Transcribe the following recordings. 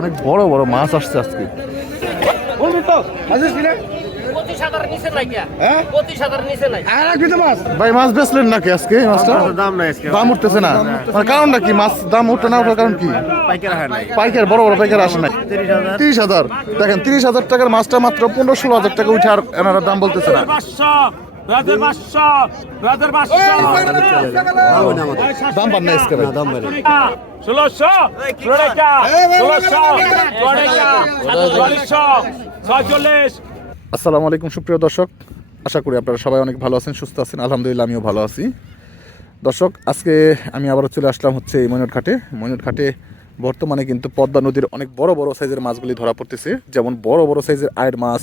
অনেক বড় বড় মাছ আসছে আজকে। পঁচিশ হাজার নিচে নাই গিয়া পঁচিশ হাজার নিচে নাই। ভাই মাছ বেচলেন নাকি আজকে মাছটা? দাম নাই দাম উঠতেছে না। মানে কারণটা কি? মাছ দাম উঠতে না ওঠার কারণ কি? পাইকার পাইকার বড় বড় পাইকার আসে নাই। তিরিশ হাজার। দেখেন তিরিশ হাজার টাকার মাছটা মাত্র পনেরো ষোলো হাজার টাকা উঠে আর এনারা দাম বলতেছে না। দাম পান না আজকে ভাই। ষোলোশো ষোলোটা ষোলোশো চুয়ান্নটা চুয়াল্লিশশো ছয়চল্লিশ। আসসালামু আলাইকুম সুপ্রিয় দর্শক। আশা করি আপনারা সবাই অনেক ভালো আছেন সুস্থ আছেন। আলহামদুলিল্লাহ আমিও ভালো আছি। দর্শক আজকে আমি আবারও চলে আসলাম হচ্ছে এই ময়নট ঘাটে ময়নট ঘাটে বর্তমানে কিন্তু পদ্মা নদীর অনেক বড় বড় সাইজের মাছগুলি ধরা পড়তেছে। যেমন বড় বড় সাইজের আয়ের মাছ,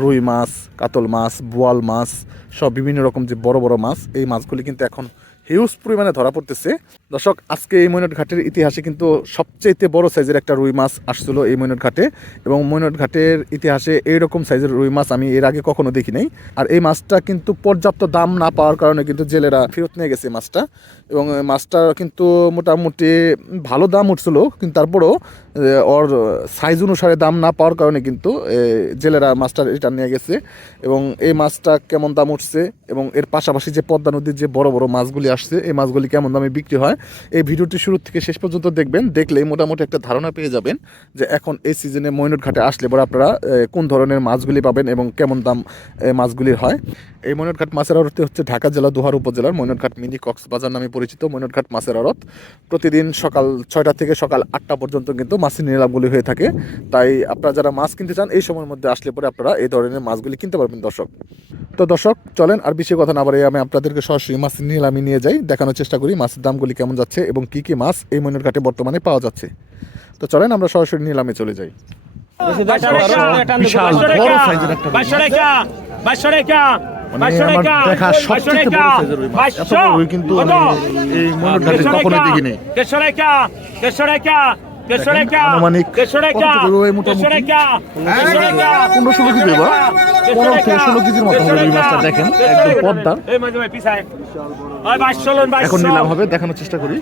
রুই মাছ, কাতল মাছ, বোয়াল মাছ, সব বিভিন্ন রকম যে বড় বড় মাছ, এই মাছগুলি কিন্তু এখন হিউজ পরিমাণে ধরা পড়তেছে। দর্শক, আজকে এই মৈনট ঘাটের ইতিহাসে কিন্তু সবচেয়ে বড় সাইজের একটা রুই মাছ আসছিল এই মৈনট ঘাটে এবং মৈনট ঘাটের ইতিহাসে এইরকম সাইজের রুই মাছ আমি এর আগে কখনো দেখি নাই। আর এই মাছটা কিন্তু পর্যাপ্ত দাম না পাওয়ার কারণে কিন্তু জেলেরা ফেরত নিয়ে গেছে মাছটা এবং মাছটা কিন্তু মোটামুটি ভালো দাম উঠছিল, কিন্তু তারপরেও ওর সাইজ অনুসারে দাম না পাওয়ার কারণে কিন্তু জেলেরা মাছটা রিটার্ন নিয়ে গেছে এবং এই মাছটা কেমন দাম উঠছে এবং এর পাশাপাশি যে পদ্মা নদীর যে বড় বড় মাছগুলি আসছে, এই মাছগুলি কেমন দামে বিক্রি হয়, এই ভিডিওটি শুরু থেকে শেষ পর্যন্ত দেখবেন, দেখলেই মোটামুটি একটা ধারণা পেয়ে যাবেন যে এখন এই সিজনে ময়নট ঘাটে আসলে পরে আপনারা কোন ধরনের মাছগুলি পাবেন এবং কেমন দাম মাছগুলির হয়। এই ময়নটঘাট মাছের আড়তে হচ্ছে ঢাকা জেলা দোহার উপজেলার ময়নটঘাট মিনি কক্সবাজার নামে পরিচিত ময়নটঘাট মাছের আড়ত। প্রতিদিন সকাল ছয়টা থেকে সকাল আটটা পর্যন্ত কিন্তু মাছের নিলামগুলি হয়ে থাকে। তাই আপনারা যারা মাছ কিনতে চান, এই সময়ের মধ্যে আসলে পরে আপনারা এই ধরনের মাছগুলি কিনতে পারবেন, দর্শক। তো দর্শক চলেন আর বেশি কথা না বাড়িয়ে আমি আপনাদেরকে সরাসরি মাছের নিলামে নিয়ে যাই। দেখানোর চেষ্টা করি মাছের দামগুলি কেমন যাচ্ছে এবং কি কি মাছ এই ময়নটঘাটে বর্তমানে পাওয়া যাচ্ছে। তো চলেন আমরা সরাসরি নিলামে চলে যাই। মাছ। দেখা সবচেয়ে বড় সাইজের রুই মাছ। এত বড় কিন্তু আমি এই ময়নটঘাটে কখনোই দেখিনি। দেখানোর চেষ্টা করি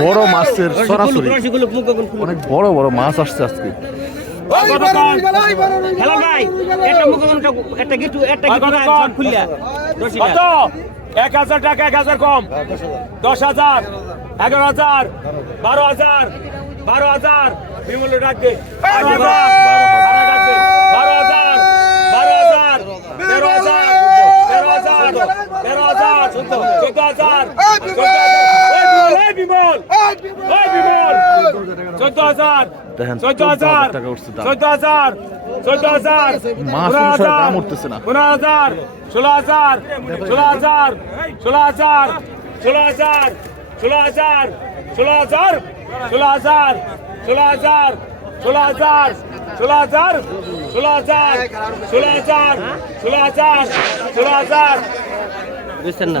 বড় মাছের সরাসরি অনেক বড় বড় মাছ আসছে আজকে হ্যালো ভাই একটা মুখ একটা গিটু একটা গিটু খুললা কত? এক হাজার টাকা এক হাজার কম। দশ হাজার এগারো হাজার বারো হাজার বারো হাজার। বিমল ডাক দে। বারো হাজার বারো হাজার। বারো হাজার তেরো হাজার তেরো হাজার তেরো হাজার চোদ্দ হাজার চোদ্দ হাজার বিমল এই বিমল চোদ্দ হাজার চোদ্দ 14,000 হাজার। চোদ্দ হাজার চোদ্দ হাজার পনেরো হাজার। পনেরো হাজার ষোলো হাজার ষোলো হাজার ষোলো হাজার ষোলো হাজার ষোলো হাজার ষোলো হাজার ষোলো হাজার ষোলো হাজার ষোলো হাজার ষোলো হাজার ষোলো হাজার ষোলো হাজার ষোলো হাজার ষোলো হাজার বুঝছেন না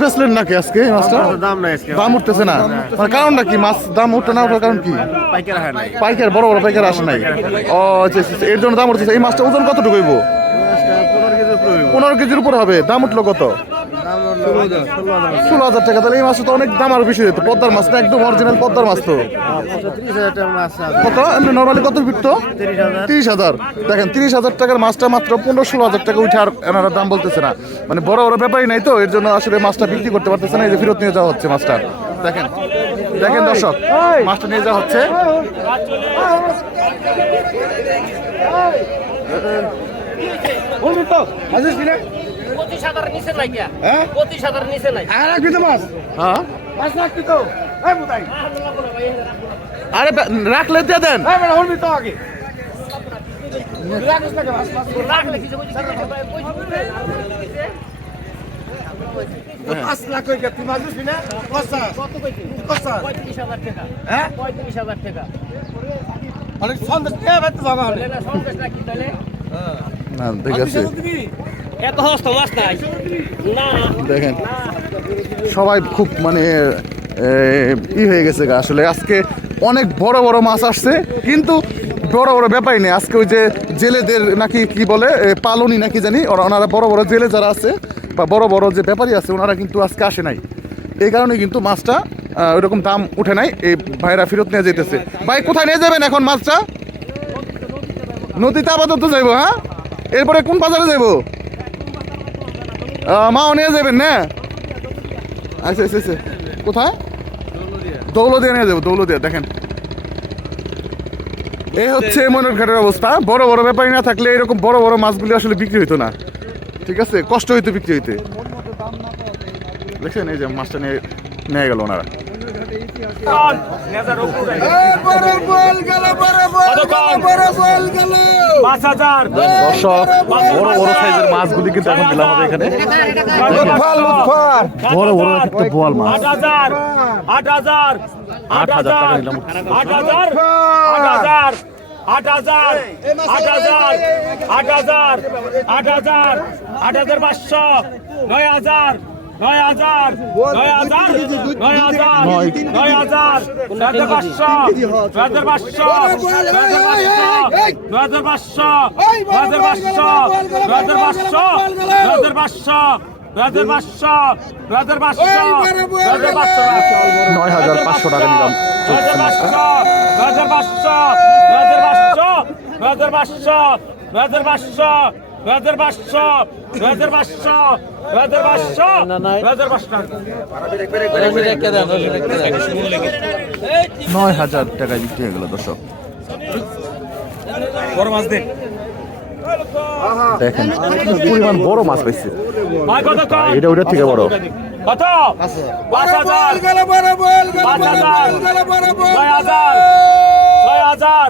বেচলেন নাকি আজকে এই মাছটা? দাম নাই আজকে। দাম উঠতেছে না। মানে কারণটা কি? মাছ দাম উঠতে না উঠার কারণ কি? পাইকার হয় নাই। পাইকার বড় বড় পাইকার আসে নাই। ও আচ্ছা, আচ্ছা, আচ্ছা, এর জন্য দাম উঠতেছে। এই মাছটা ওজন কতটুকু হইব। পনেরো কেজির উপরে হবে। দাম উঠল কত? ষোলো হাজার টাকা, তাহলে এই মাছটা তো অনেক দাম আরও বেশি যেত পদ্মার মাছ একদম অরিজিনাল পদ্মার মাছ তো। কত? নর্মালি কত বিকতো তিরিশ হাজার। দেখেন, তিরিশ হাজার টাকার মাছটা মাত্র পনেরো ষোলো হাজার টাকা উঠে আর এনারা দাম বলতেছে না। মানে বড় বড় ব্যাপারই নাই তো, এর জন্য আসলে মাছটা বিক্রি করতে পারতেছে না, এই যে ফেরত নিয়ে যাওয়া হচ্ছে মাছটা। দেখেন দেখেন দর্শক, মাছটা নিয়ে যাওয়া হচ্ছে। পঁচিশ হাজার নিচে নাই হ্যাঁ? পঁচিশ হাজার নিচে নাই। আর রাখবি তো মাছ হ্যাঁ। মাছ রাখবি তো আরে রাখলে দিয়ে দেন। হলবি তো আগে। পাঁচ লাখ। তুই মাছ বুঝবি না? পঁয়ত্রিশ হাজার টাকা। হ্যাঁ? পঁয়ত্রিশ হাজার টাকা। অনেক সন্দেশ বাবা না ঠিক আছে। দেখেন সবাই খুব মানে ই হয়ে গেছে আসলে আজকে অনেক বড় বড় মাছ আসছে কিন্তু বড় বড় ব্যাপারই নেই। আজকে ওই যে জেলেদের নাকি কি বলে এ, পালনি নাকি জানি ওরা ওনারা বড় বড় জেলে যারা আছে বা বড় বড় যে ব্যাপারী আছে ওনারা কিন্তু আজকে আসে নাই। এই কারণে কিন্তু মাছটা ওইরকম দাম উঠে নাই। এই ভাইরা ফেরত নিয়ে যেতেছে ভাই কোথায় নিয়ে যাবেন এখন মাছটা? নদীতে আপাতত যাইবো হ্যাঁ? এরপরে কোন বাজারে যাইবো? মাও নিয়ে যাবেন না? আচ্ছা আচ্ছা আচ্ছা কোথায়? দৌলদিয়া নিয়ে যাব, দৌলদিয়া, দেখেন। এই হচ্ছে মনের ঘাটের অবস্থা। বড় বড় ব্যাপারী না থাকলে এরকম বড় বড় মাছগুলি আসলে বিক্রি হইতো না। ঠিক আছে? কষ্ট হইতো বিক্রি হইতে। দেখছেন, এই যে মাছটা নিয়ে নিয়ে গেল ওনারা। দর্শক বড় বড় সাইজের মাছগুলি কিন্তু এখন দিলাম আমরা এখানে। বড় বড় একটা বোয়াল মাছ। আট হাজার আট হাজার আট হাজার। আট হাজার আট হাজার আট হাজার আট হাজার আট হাজার আট হাজার আট হাজার পাঁচশো নয় হাজার নয় হাজার নয় হাজার নয় হাজার নয়। হাজার নয় হাজার পাঁচশো নয় হাজার পাঁচশো নয় হাজার পাঁচশো নয় হাজার পাঁচশো নয় হাজার পাঁচশো নয় হাজার পাঁচশো নয় হাজার পাঁচশো নয় হাজার পাঁচশো টাকা নিলাম নয় হাজার পাঁচশো নয় হাজার পাঁচশো নয় হাজার পাঁচশো নয় হাজার পাঁচশো নয় হাজার পাঁচশো নয় হাজার পাঁচশো নয় হাজার পাঁচশো নয় হাজার পাঁচশো নয় হাজার টাকায় বিক্রি হয়ে গেল দর্শক। বড় মাছ দে। দেখেন পরিমাণ বড় মাছ পাইছে। এটা ওটার থেকে বড়। কত? পাঁচ হাজার। পাঁচ হাজার। ছয় হাজার। ছয় হাজার।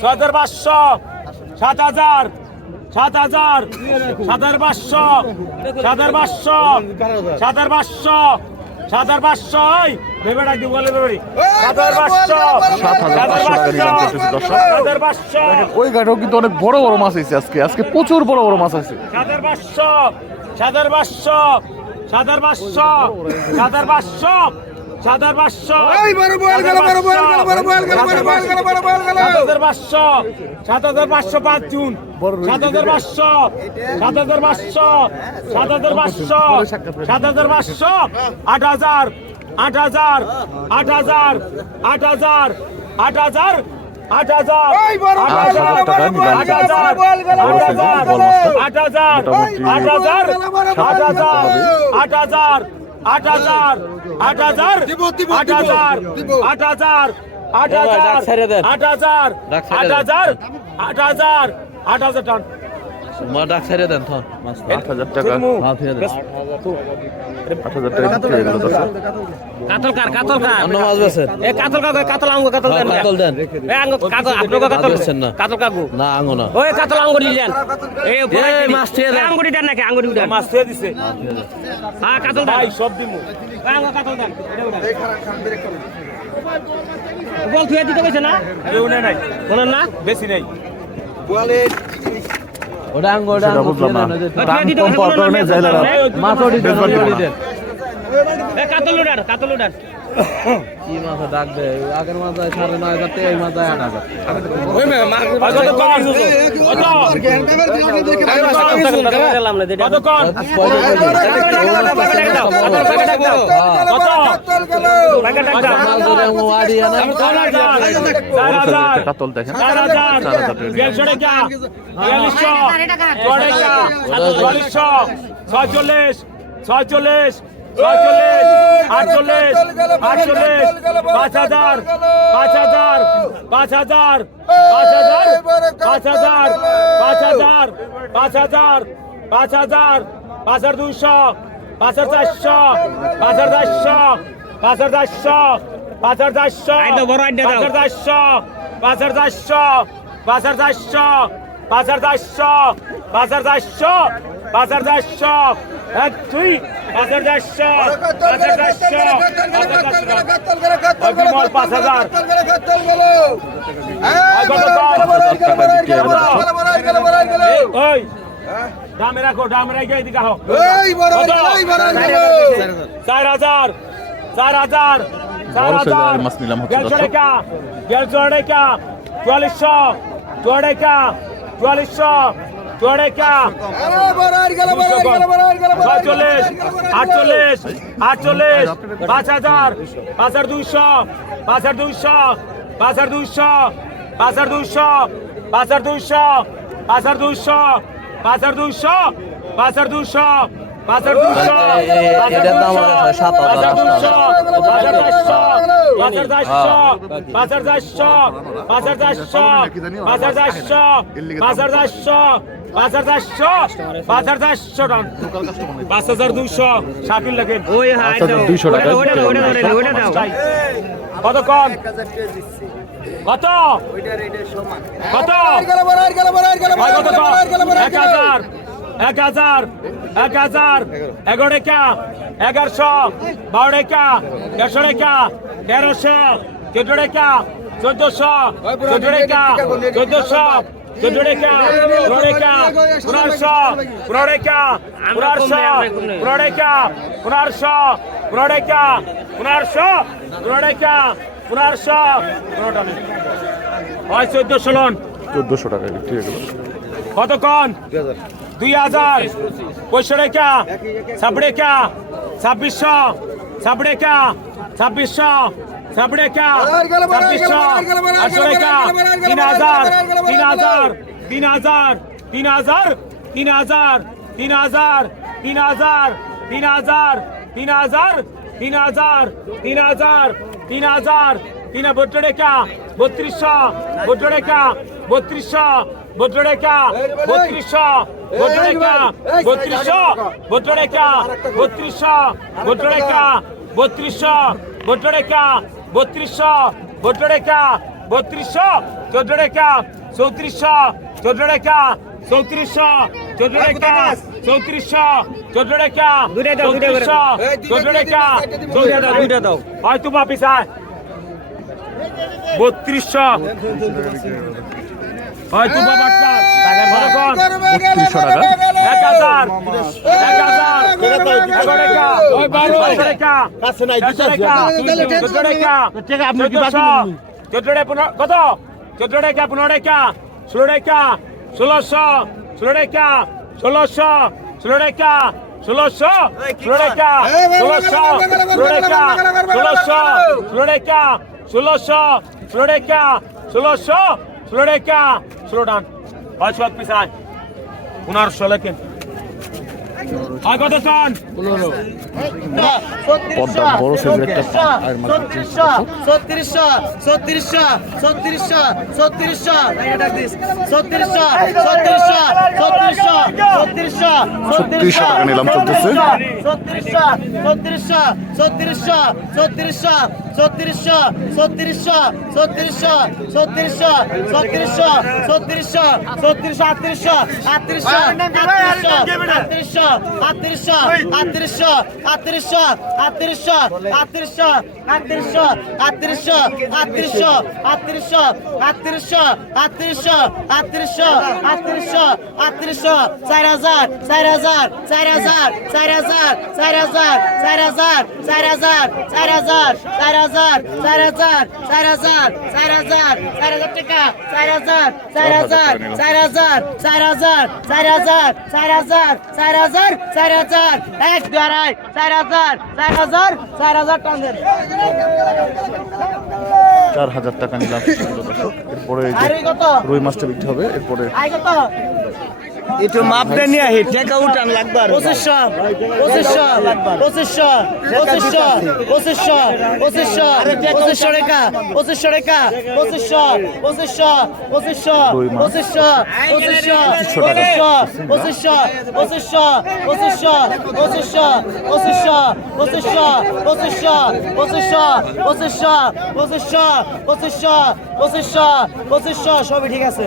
ছয় হাজার পাঁচশো। সাত হাজার। সাত হাজার সাত হাজার পাঁচশো সাত হাজার পাঁচশো সাত হাজার পাঁচশো সাত হাজার পাঁচশো ভেবে ডাক দিব বলে ভেবে সাত হাজার পাঁচশো সাত হাজার পাঁচশো টাকা নিলাম করতেছি দর্শক। সাত হাজার পাঁচশো। ওই ঘাটেও কিন্তু অনেক বড় বড় মাছ আছে আজকে। আজকে প্রচুর বড় বড় মাছ আছে সাতের পাঁচশো সাতের পাঁচশো সাতের পাঁচশো সাতের পাঁচশো। সাত হাজার পাঁচশো সাত হাজার পাঁচশো পাঁচ জুন সাত হাজার পাঁচশো সাত হাজার পাঁচশো সাত হাজার পাঁচশো সাত হাজার পাঁচশো আট হাজার আট হাজার আট হাজার আট হাজার আট হাজার আট হাজার আট হাজার আট হাজার আট হাজার আট হাজার আট হাজার আট হাজার আট হাজার আট হাজার আট হাজার আট হাজার। আট হাজার আট। হাজার আট হাজার আট হাজার টান মা ডাক ছেড়ে দেন থন আট হাজার টাকা। হ্যাঁ আট হাজার টাকা হয়ে গেল দর্শক। কাতল কার? কাতল কার অন্য মাছ বেছেন এ কাতল কাকু কাতল আঙ্গ কাতল দেন কাতল দেন। এ আঙ্গ কাতল আপনাকে কাতল? বেচছেন না। কাতল কাকু? না আঙো না। ওই কাতল আঙ্গুরি দেন এই এই মাছ থুয়ে দেন। আঙ্গুরি দেন নাকি? আঙ্গুরি দেন। মাছ দিয়ে দিছে। হ্যাঁ কাতল ভাই সব দিমু। এই কাতল দেন। বল থুয়ে দিতে গেছে না? কেউ নেই নাই। বলেন না? বেশি নেই। সেটা বুঝলাম না। দাম কম পাওয়ার কারণে জেলেরা কাতল কাতল কি মাথা ডাক দেয় আগের মাথায় সাড়ে নয় হাজার এই মাথায় আট ছয়চল্লিশ। ছয়চল্লিশ আটচল্লিশ আটচল্লিশ পাঁচ হাজার পাঁচ হাজার পাঁচ হাজার পাঁচ হাজার পাঁচ হাজার পাঁচ হাজার পাঁচ হাজার পাঁচ হাজার পাঁচ হাজার দুইশো পাঁচ হাজার চারশো পাঁচ হাজার চারশো পাঁচ হাজার চারশো পাঁচ হাজার চারশো আইডা বড় আইডা দাও। পাঁচ হাজার চারশো পাঁচ হাজার চারশো পাঁচ হাজার চারশো পাঁচ হাজার চারশো পাঁচ হাজার চারশো পাঁচ হাজার চারশো এক দুই পাঁচ হাজার চারশো হাজার চারশো বিমল পাঁচ হাজার দাম রাখো দাম রেখে এদিকে হোক চার হাজার চার হাজার চার হাজার দেড়শো টাকা দেড়শো টাকা চুয়াল্লিশশো চুয়াটাকা চুয়াল্লিশশো ছয়চল্লিশ, আটচল্লিশ আটচল্লিশ, পাঁচ হাজার পাঁচ হাজার দুইশো, পাঁচ হাজার দুইশো, পাঁচ হাজার দুইশো, পাঁচ হাজার দুইশো, পাঁচ হাজার দুইশো, পাঁচ হাজার দুইশো, পাঁচ হাজার দুইশো, পাঁচ হাজার দুইশো এটার দাম আছে সাত হাজার আট কতক্ষণ কত কত কত এক হাজার এক হাজার এক হাজার এগারো রেখা এগারোশো বারো রেখা দেড়শো রেখা তেরোশো চোদ্দ রেখা চোদ্দশো চোদ্দ রেখা চোদ্দশো চোদ্দ রেখা পনেরো রেখা পনেরোশো পনেরো রেখা পনেরোশো পনেরো রেখা পনেরোশো পনেরো রেখা পনেরোশো পনেরো রেখা পনেরোশো পনেরোটা। নেই হয় চোদ্দশো লোন। চোদ্দোশো টাকা বিক্রি গেল কতক্ষণ দুই হাজার পঁয়ষট্টি রেখা ছাব্বিশ রেখা ছাব্বিশশো ছাব্বিশ রেখা ছাব্বিশশো ছাব্বিশ রেখা ছাব্বিশশো আটশো তিন হাজার তিন হাজার তিন হাজার তিন হাজার তিন হাজার তিন হাজার তিন হাজার তিন হাজার তিন হাজার তিন হাজার তিন হাজার তিন হাজার তিন রেখা বত্রিশশো বত্র বত্রিশশো বদ্রডেকা বত্রিশশো বদ্রডেকা বত্রিশশো বদ্রডেকা বত্রিশশো বদ্রডেকা বত্রিশশো বদ্রডেকা বত্রিশশো বদ্রডেকা বত্রিশশো চোদ্দডেকা চৌত্রিশশো চোদ্দডেকা চৌত্রিশশো চোদ্দডেকা চৌত্রিশশো চোদ্দডেকা চৌত্রিশশো চোদ্দডেকা হয়তো মাপিস বত্রিশশো। হয় তো বাবা বত্রিশশো টাকা। এক হাজার। এক হাজার। কত? চোদ্দ টাকা পনেরো টাকা। ষোলো টাকা। ষোলোশো। ষোলো টাকা। ষোলোশো। ষোলো টাকা। ষোলোশো। ষোলো টাকা। ষোলোশো। ষোলো টাকা। ষোলোশো। ষোলো টাকা। ষোলোশো। ষোলো টাকা। ষোলোশো। ষোলো টাকা। स्लो डाउन पांच वक्त पिसाज पुनर्शो लेकिन आगो दसान পদ্মা বড় সাইজের একটা হচ্ছে দর্শক। ছত্রিশশো ছত্রিশশো ছত্রিশশো ছত্রিশশো ছত্রিশশো ছত্রিশশো ছত্রিশশো ছত্রিশশো ছত্রিশশো টাকা নিলাম চলতেছে ছত্রিশশো ছত্রিশশো ছত্রিশশো ছত্রিশশো ছত্রিশশো ছত্রিশশো ছত্রিশশো ছত্রিশশো ছত্রিশশো ছত্রিশশো ছত্রিশশো আটত্রিশশো আটত্রিশশো আটত্রিশশো আটত্রিশশো আটত্রিশশো আটত্রিশশো আটত্রিশশো আটত্রিশশো আটত্রিশশো আটত্রিশশো আটত্রিশশো আটত্রিশশো আটত্রিশশো আটত্রিশশো আটত্রিশশো আটত্রিশশো আটত্রিশশো চার হাজার চার হাজার চার হাজার চার হাজার চার হাজার চার হাজার চার হাজার চার হাজার চার হাজার চার হাজার চার হাজার চার হাজার চার হাজার টাকা চার হাজার চার হাজার চার হাজার চার হাজার চার হাজার চার হাজার চার হাজার চার হাজার এক দুই আড়াই চার হাজার চার হাজার চার হাজার টাঙ্গের চার হাজার টাকা নিলাম। এরপরে রুই মাছটা বিক্রি হবে এরপরে একটু মাপ দিয়ে নিয়ে আহি টাকা উঠান লাগবে পঁচিশশো পঁচিশশো পঁচিশশো পঁচিশশো পঁচিশশো পঁচিশশো পঁচিশশো টাকা পঁচিশশো টাকা পঁচিশশো পঁচিশশো পঁচিশশো পঁচিশশো পঁচিশশো পঁচিশশো পঁচিশশো পঁচিশশো পঁচিশশো পঁচিশশো পঁচিশশো পঁচিশশো পঁচিশশো পঁচিশশো পঁচিশশো পঁচিশশো পঁচিশশো পঁচিশশো সবই ঠিক আছে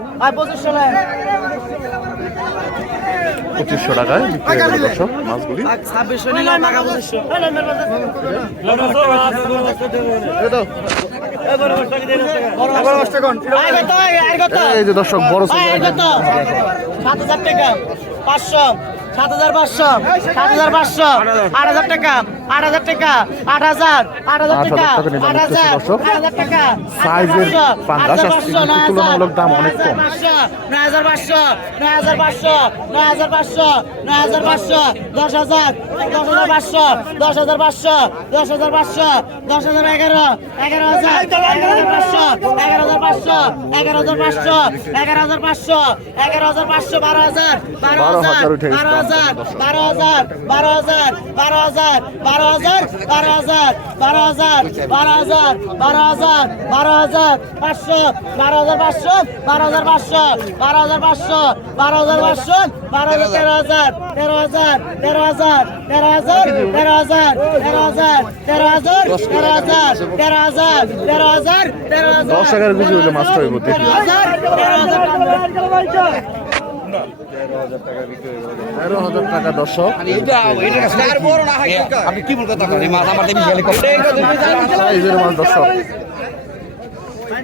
পঁচিশশো টাকায় বিক্রি করে দর্শক মাছগুলি। এই যে দর্শক বড় সাত হাজার টাকা। পাঁচশো সাত হাজার পাঁচশো সাত হাজার পাঁচশো আট হাজার টাকা। আট হাজার টাকা আট হাজার আট হাজার টাকা আট হাজার। আট হাজার টাকা সাইজের পাঙ্গাস তুলনামূলক দাম অনেক কম। নয় হাজার পাঁচশো নয় হাজার পাঁচশো নয় হাজার পাঁচশো নয় হাজার পাঁচশো দশ হাজার দশ হাজার পাঁচশো দশ হাজার পাঁচশো দশ হাজার পাঁচশো দশ হাজার এগারো এগারো হাজার এগারো হাজার পাঁচশো এগারো হাজার পাঁচশো এগারো হাজার পাঁচশো এগারো হাজার পাঁচশো এগারো হাজার পাঁচশো বারো হাজার বারো হাজার বারো হাজার বারো হাজার বারো হাজার বারো হাজার বারো হাজার বারো হাজার বারো হাজার বারো হাজার বারো হাজার বারো হাজার পাঁচশো বারো হাজার পাঁচশো বারো হাজার পাঁচশো বারো হাজার পাঁচশো বারো হাজার পাঁচশো বারো হাজার তেরো হাজার তেরো হাজার তেরো হাজার তেরো হাজার তেরো হাজার তেরো হাজার তেরো হাজার তেরো হাজার তেরো হাজার তেরো হাজার তেরো হাজার দশ টাকার বেশি হইলে মাছটা হইব তেরো হাজার তেরো হাজার তেরো হাজার টাকা দর্শক। দর্শক।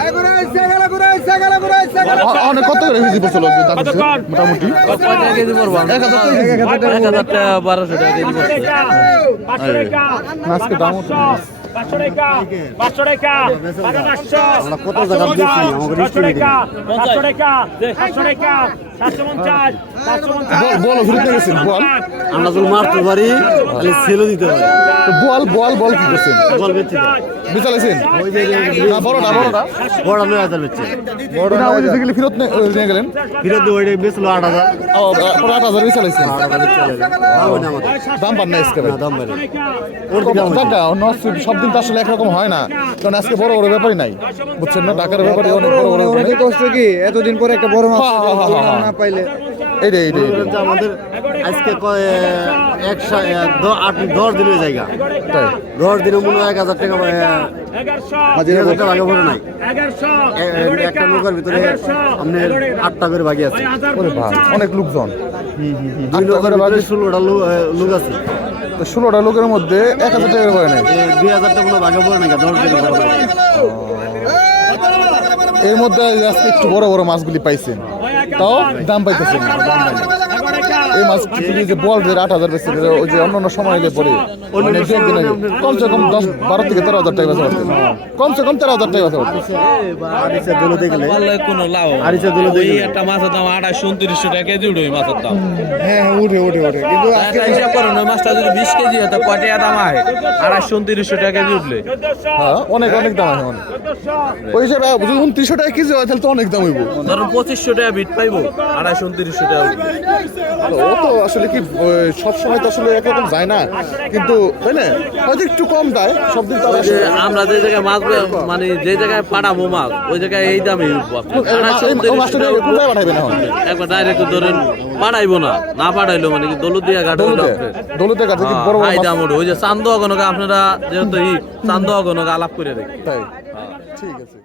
এই অনেক কত করে কেজি টাকা? বারোশো টাকা পাঁচশো টাকা পাঁচশো টাকা পাঁচশো টাকা পাঁচশো টাকা পাঁচশো টাকা সাতশো বল বল ঘুরতে গেছেন বল। আমরা যদি মারতে পারি তাহলে সেলও দিতে পারি। বল বল বল কি করছেন? বল বেচছি বিচালাইছেন না বড়টা বড়টা বড় নয় হাজার বেচছে না ওই যে ফেরত নিয়ে গেলেন? ফিরত ওইটা বেচলো আট হাজার। পরে আট হাজার বিচালাইছেন আট হাজার চলে যাবে দাম না আমাদের। দাম পান না আজকে। দাম বাইরে টাকা অন্য সব দিন তো আসলে একরকম হয় না। কারণ আজকে বড় বড় ব্যাপারই নাই। বুঝছেন না? টাকার ব্যাপারে অনেক বড় বড় কষ্ট কি এতদিন পরে একটা বড় মাছ পাইলে। আমাদের আজকে আট দশ দিনের জায়গা। দশ দিনে মনে হয় এক হাজার টাকা হাজার টাকা ভাগে ভরে নাই। একটা নৌকার ভিতরে আপনার আটটা করে বাকি আছে। অনেক লোকজন। দুই নৌকার ভিতরে ষোলোটা লোক আছে। তো ষোলোটা লোকের মধ্যে এক হাজার টাকা করে নেয় দুই হাজার টাকা কোনো ভাগে ভরে নাই দশ দিনে ভরে এর মধ্যে আজকে একটু বড় বড় মাছগুলি পাইছেন। তাও দাম পাইতেছে এই মাছ কিছু যে বল যে আট হাজার বেশি ওই যে অন্য অন্য সময় এলে পরে। মানে কমসে কম দশ বারো থেকে তেরো হাজার টাকা বেচা পারতেন কমসে কম তেরো হাজার টাকা বেচা পারতেন আরিচা দোলো দেখলে? কোনো লাভ আরিচা দোলো দেখলে? একটা মাছের দাম আড়াইশো উনত্রিশশো টাকা কেজি উঠবে ওই মাছের দাম। হ্যাঁ উঠে উঠে উঠে। কিন্তু একটা হিসাব করেন ওই মাছটা যদি বিশ কেজি হয় তো কয় টাকা দাম হয় আড়াইশো উনত্রিশশো টাকা কেজি উঠলে। হ্যাঁ অনেক অনেক দাম আছে অনেক। ওই হিসাবে যদি উনত্রিশশো টাকা কেজি হয় তাহলে তো অনেক দাম হইব। ধরুন পঁচিশশো টাকা বিট পাইবো আড়াইশো উনত্রিশশো টাকা ও তো আসলে কি সব সময় তো আসলে একরকম যায় না। কিন্তু তাই না? হয়তো একটু কম দেয় সব দিন আমরা যে জায়গায় মাছ মানে যে জায়গায় পাঠাবো মাছ ওই জায়গায় এই দামে একবার ডাইরেক্ট ধরেন পাঠাইবো না না পাঠাইলো মানে কি দলুদিয়া ঘাট কাছে বড় হাই দাম ওঠে। ওই যে চান্দোয়া গণকে আপনারা যেহেতু এই চান্দোয়া গণকে আলাপ করে দেখি। তাই। ঠিক আছে।